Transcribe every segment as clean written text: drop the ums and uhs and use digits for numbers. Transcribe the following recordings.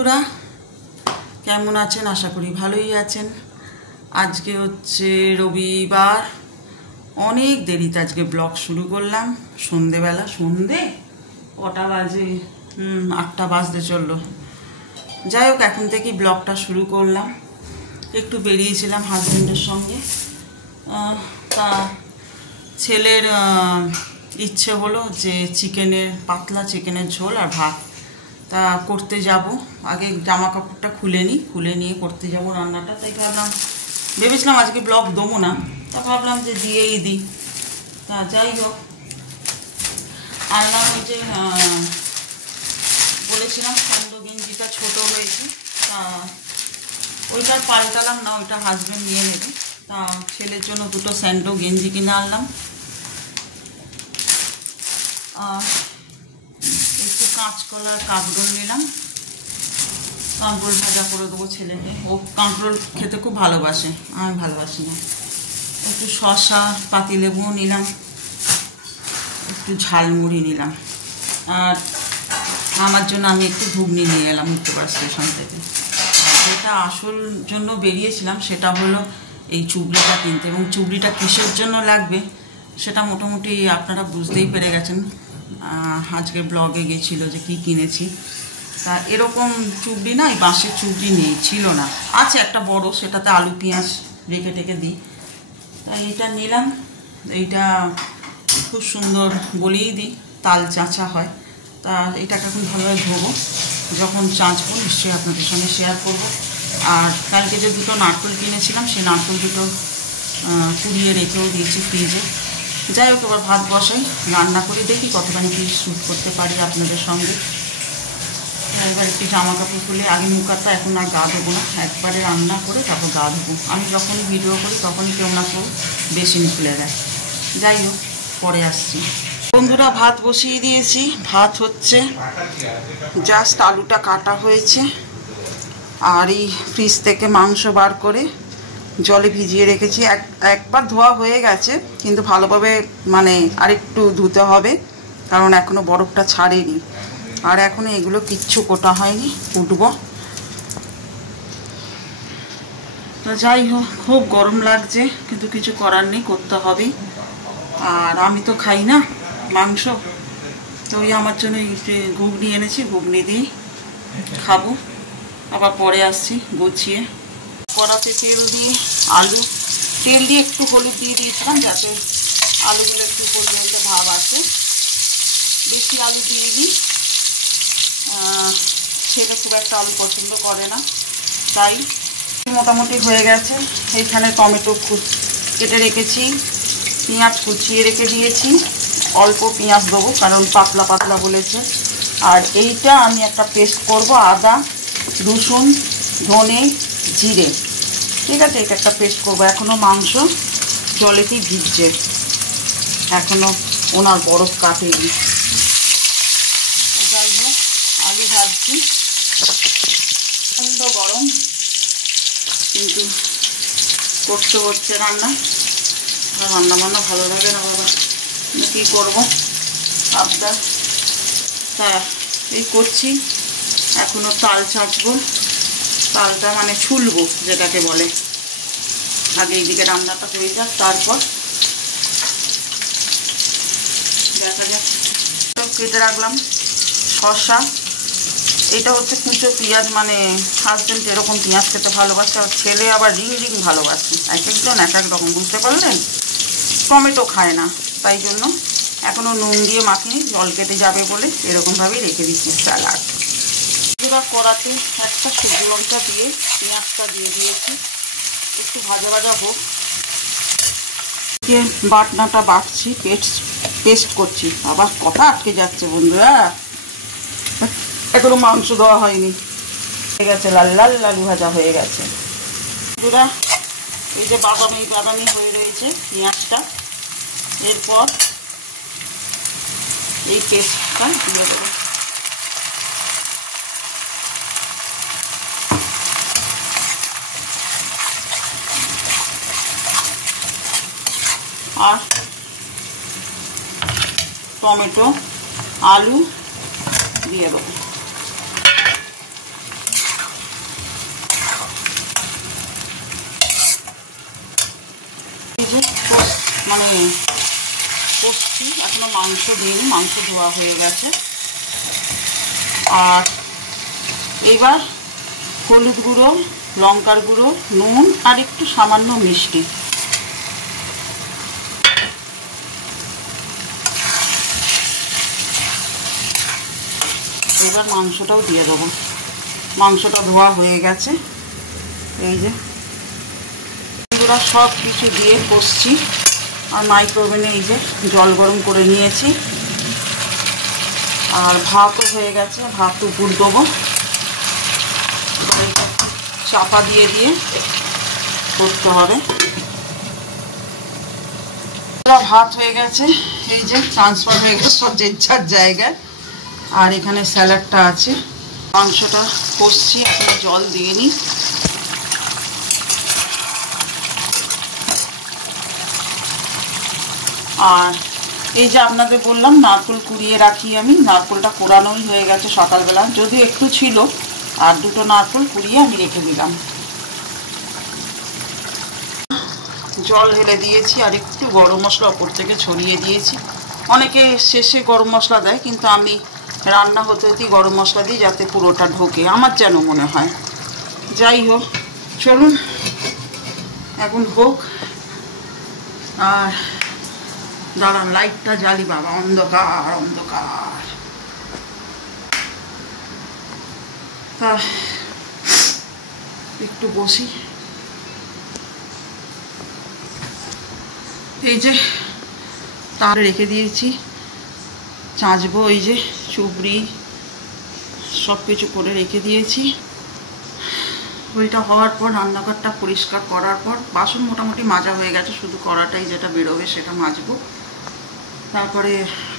বন্ধুরা কেমন আছেন? আশা করি ভালোই আছেন। আজকে হচ্ছে রবিবার, অনেক দেরিতে আজকে ব্লগ শুরু করলাম। সন্ধেবেলা, সন্ধে কটা বাজে? 8টা বাজতে চললো। যাই হোক, এখন থেকেই ব্লগটা শুরু করলাম। একটু বেরিয়েছিলাম হাজবেন্ডের সঙ্গে। তা ছেলের ইচ্ছে হলো যে পাতলা চিকেনের ঝোল আর ভাত। তা করতে যাব, আগে জামা কাপড়টা খুলে নিয়ে করতে যাব রান্নাটা। তাই ভেবেছিলাম আজকে ব্লগ দেবো না, তা ভাবলাম যে দিয়েই দিই। তা যাই হোক, আনলাম ওই যে বলেছিলাম স্যান্ডো গেঞ্জিটা ছোটো হয়েছে, ওইটার পাল্টালাম না, ওইটা হাজব্যান্ড নিয়ে নেবে। তা ছেলের জন্য দুটো স্যান্ডো গেঞ্জি কিনে আনলাম। একটু কাঁচকলার কাঁকরোল নিলাম, কাঁকরোল ভাজা করে দেবো ছেলেকে। ও কাঁকরোল খেতে খুব ভালোবাসে, আমি ভালোবাসি না। একটু শসা, পাতিলেবুও নিলাম, একটু ঝালমুড়ি নিলাম। আর আমার জন্য আমি একটু ঘুগনি নিয়ে এলাম উত্তরপাড়া স্টেশন থেকে। যেটা আসল জন্য বেরিয়েছিলাম সেটা হলো এই চুবড়িটা কিনতে, এবং চুবড়িটা কিসের জন্য লাগবে সেটা মোটামুটি আপনারা বুঝতেই পেরে গেছেন। আজকের ব্লগে গেছিলো যে কি কিনেছি। তা এরকম চুবড়ি না, এই বাঁশের চুবড়ি ছিল না, আছে একটা বড়, সেটাতে আলু পেঁয়াজ রেখে টেকে দিই। তাই এইটা নিলাম। এইটা খুব সুন্দর, বলেই দিই, তাল চাঁচা হয়। তা এটাকে এখন ভালোভাবে ধোবো, যখন চাঁচবো নিশ্চয়ই আপনাদের সঙ্গে শেয়ার করবো। আর কালকে যে দুটো নারকেল কিনেছিলাম, সেই নারকেল দুটো কুড়িয়ে রেখেও দিয়েছি ফ্রিজে। যাই হোক, এবার ভাত বসাই, রান্না করে দেখি কতখানি কি শ্যুট করতে পারি আপনাদের সঙ্গে। এবার একটু জামা কাপড় খুলে আগে মুখ হাতটা, এখন আর গা ধোবো না, একবারে রান্না করে তারপর গা ধোবো। আমি যখনই ভিডিও করি তখনই কেউ না কেউ বেশি খুলে দেয়। যাই হোক, পরে আসছি। বন্ধুরা, ভাত বসিয়ে দিয়েছি, ভাত হচ্ছে, জাস্ট আলুটা কাটা হয়েছে। আর এই ফ্রিজ থেকে মাংস বার করে জলে ভিজিয়ে রেখেছি। একবার ধোয়া হয়ে গেছে, কিন্তু ভালোভাবে আরেকটু ধুতে হবে, কারণ এখনও বরফটা ছাড়েনি। আর এখনও এগুলো কিচ্ছু কোটা হয়নি, কুটবো। তো যাই হোক, খুব গরম লাগছে, কিন্তু কিছু করার নেই, করতে হবেই। আর আমি তো খাই না মাংস, তো ওই আমার জন্য ঘুগনি এনেছি, ঘুগনি দিয়ে খাবো। আবার পরে আসছি গুছিয়ে। কড়াতে তেল দিয়ে একটু হলুদ দিয়ে দিয়েছিলাম, যাতে আলুগুলো একটু হলুদ ভাব আসে। বেশি আলু দিয়ে দিই, ছেলে খুব একটা আলু পছন্দ করে না, তাই মোটামুটি হয়ে গেছে। এইখানে টমেটো কেটে রেখেছি, পেঁয়াজ কুচিয়ে রেখে দিয়েছি, অল্প পেঁয়াজ দেবো কারণ পাতলা পাতলা বলেছে। আর এইটা আমি একটা পেস্ট করব, আদা, রসুন, ধনে, জিরে, ঠিক আছে, এটা একটা পেস্ট করবো। এখনও মাংস জলেতেই ভিজছে, এখনও ওনার বরফ কাটেনি। যাই হোক, আলু ভাজছি, প্রচণ্ড গরম, কিন্তু করতে হচ্ছে রান্না। আর রান্না ভালো লাগে না বাবা, কী করবো, আবদার। তা এই করছি, এখনও তাল ছাঁচবো, তালটা ছুলবো যেটাকে বলে। আগে এইদিকে রান্নাটা হয়ে যাক, তারপর দেখা যাক। কেটে রাখলাম শসা, এটা হচ্ছে কুচো পেঁয়াজ, হাজবেন্ড এরকম পেঁয়াজ খেতে ভালোবাসে, আর ছেলে আবার রিং ভালোবাসে। এক একজন এক এক রকম, বুঝতে পারলেন। টমেটো খায় না, তাই জন্য এখনও নুন দিয়ে মাখিনি, জল কেটে যাবে বলে এরকমভাবেই রেখে দিচ্ছি স্যালাড। এবার কড়াতে একটা সবজি লঙ্কা দিয়ে পেঁয়াজটা দিয়ে দিয়েছি, একটু ভাজা হোক। বাটনাটা বাটছি, পেস্ট করছি। আবার কথা আটকে যাচ্ছে বন্ধুরা, এখনো মাংস দেওয়া হয়নি। হয়ে গেছে, লাল আলু ভাজা হয়ে গেছে বন্ধুরা। এই যে বাদামি হয়ে রয়েছে পেঁয়াজটা, এরপর এই পেস্টটা দিয়ে দেবো। আর টমেটো, আলু দিয়ে দেবো। যে মানে কষছি, এখনো মাংস দিইনি, মাংস ধোয়া হয়ে গেছে। আর এইবার হলুদ গুঁড়ো, লঙ্কার গুঁড়ো, নুন আর একটু সামান্য মিষ্টি, এবার মাংসটাও দিয়ে দেবো। মাংসটা ধোয়া হয়ে গেছে। এই যে এগুলো সব কিছু দিয়ে কষছি। আর মাইক্রোওভেনে এই যে জল গরম করে নিয়েছি। আর ভাতও হয়ে গেছে, ভাত উপর দেবো। চাপা দিয়ে দিয়ে করতে হবে। ভাত হয়ে গেছে, এই যে ট্রান্সফার হয়ে গেছে সব যে যার জায়গায়। আর এখানে স্যালাডটা আছে। মাংসটা কষছি, এখানে জল দিয়ে নিই। আর এই যে আপনাদের বললাম নারকেল কুড়িয়ে রাখি আমি, নারকেলটা কোরানোই হয়ে গেছে সকালবেলা, যদিও একটু ছিল, আর দুটো নারকেল কুড়িয়ে আমি রেখে দিলাম। জল ঢেলে দিয়েছি আর একটু গরম মশলা ওপর থেকে ছড়িয়ে দিয়েছি। অনেকে শেষে গরম মশলা দেয়, কিন্তু আমি রান্না হতে হতেই গরম মশলা দিই, যাতে পুরোটা ঢোকে, আমার যেন মনে হয়। যাই হোক, চলুন এখন হোক। আর দাঁড়ান, লাইটটা জ্বালি বাবা, অন্ধকার অন্ধকার। তা একটু বসি। এই যে তার রেখে দিয়েছি, চাঁচবো। এই যে চুবড়ি সব কিছু করে রেখে দিয়েছি। ওইটা হওয়ার পর রান্নাঘরটা পরিষ্কার করার পর বাসন মোটামুটি মাজা হয়ে গেছে, শুধু কড়াটাই যেটা বেরোবে সেটা মাজবো। তারপরে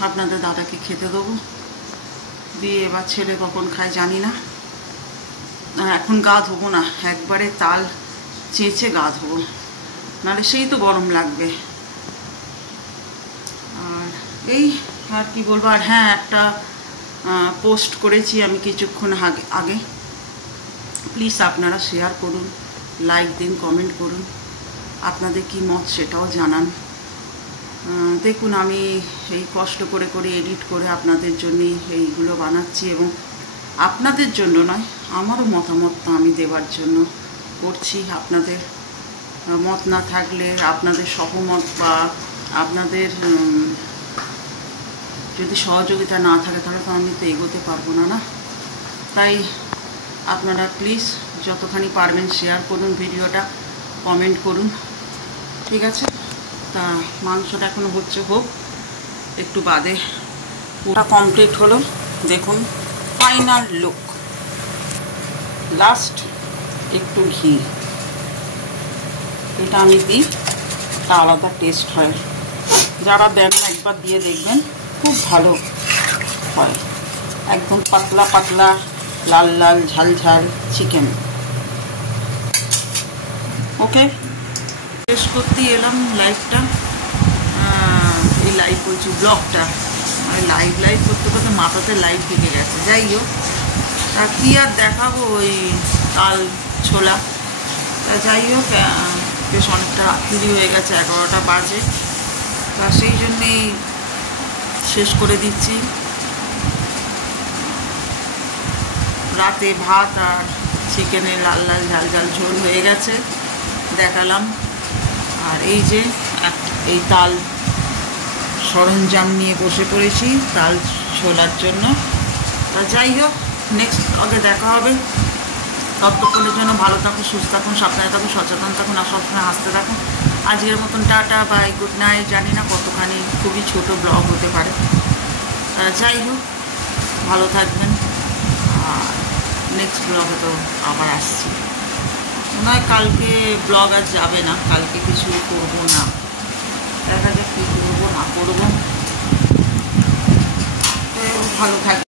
আপনাদের দাদাকে খেতে দেবো, দিয়ে এবার ছেলে কখন খায় জানি না। এখন গা ধোবো না, একবারে তাল চেঁচে গা ধোবো, নাহলে সেই তো গরম লাগবে। আর এই আর কি বলবো। আর হ্যাঁ, একটা পোস্ট করেছি আমি কিছুক্ষণ আগে, প্লিজ আপনারা শেয়ার করুন, লাইক দিন, কমেন্ট করুন, আপনাদের কি মত সেটাও জানান। দেখুন, আমি এই কষ্ট করে করে এডিট করে আপনাদের জন্যই এইগুলো বানাচ্ছি, এবং আপনাদের জন্য নয়, আমারও মতামতটা আমি দেওয়ার জন্য করছি। আপনাদের মত না থাকলে, আপনাদের সহমত বা আপনাদের যদি সহযোগিতা না থাকে, তাহলে তো আমি তো এগোতে পারবো না, না? তাই আপনারা প্লিজ যতখানি পারবেন শেয়ার করুন ভিডিওটা, কমেন্ট করুন, ঠিক আছে? তা মাংসটা এখনো হচ্ছে, হোক, একটু বাদে ওটা কমপ্লিট হলো। দেখুন ফাইনাল লুক। লাস্ট একটু ঘি, এটা আমি দিই, তা আলাদা টেস্ট হয়। যারা দেন একবার দিয়ে দেখবেন, খুব ভালো হয়। একদম পাতলা পাতলা, লাল লাল, ঝাল ঝাল চিকেন। ওকে, শেষ করতেই এলাম লাইভটা। এই লাইভ বলছি, ব্লগটা। লাইভ করতে করতে মাথাতে লাইভ থেকে গেছে। যাই হোক, তা কী আর দেখাবো, ওই তাল ছোলা। তা যাই হোক, বেশ অনেকটা রাত্রি হয়ে গেছে, 11টা বাজে। তা সেই জন্যেই শেষ করে দিচ্ছি। রাতে ভাত আর চিকেনের লাল লাল ঝাল ঝাল ঝোল হয়ে গেছে, দেখালাম। আর এই যে এই তাল সরঞ্জাম নিয়ে বসে পড়েছি তাল ছোলার জন্য। তা যাই হোক, নেক্সট আগে দেখা হবে। ততক্ষণের জন্য ভালো থাকুন, সুস্থ থাকুন, সাবধানে থাকুন, সচেতন থাকুন, আর সবসময় হাসতে থাকুন। আজকের মতন টাটা, বাই, গুড নাইট। জানি না কতখানি, খুবই ছোট ব্লগ হতে পারে। যাই হোক, ভালো থাকবেন। আর নেক্সট ব্লগে তো আবার আসছি। মনে হয় কালকে ব্লগ আর যাবে না, কালকে কিছু করবো না, দেখা যাক কী করবো না করবো। ভালো থাকবে।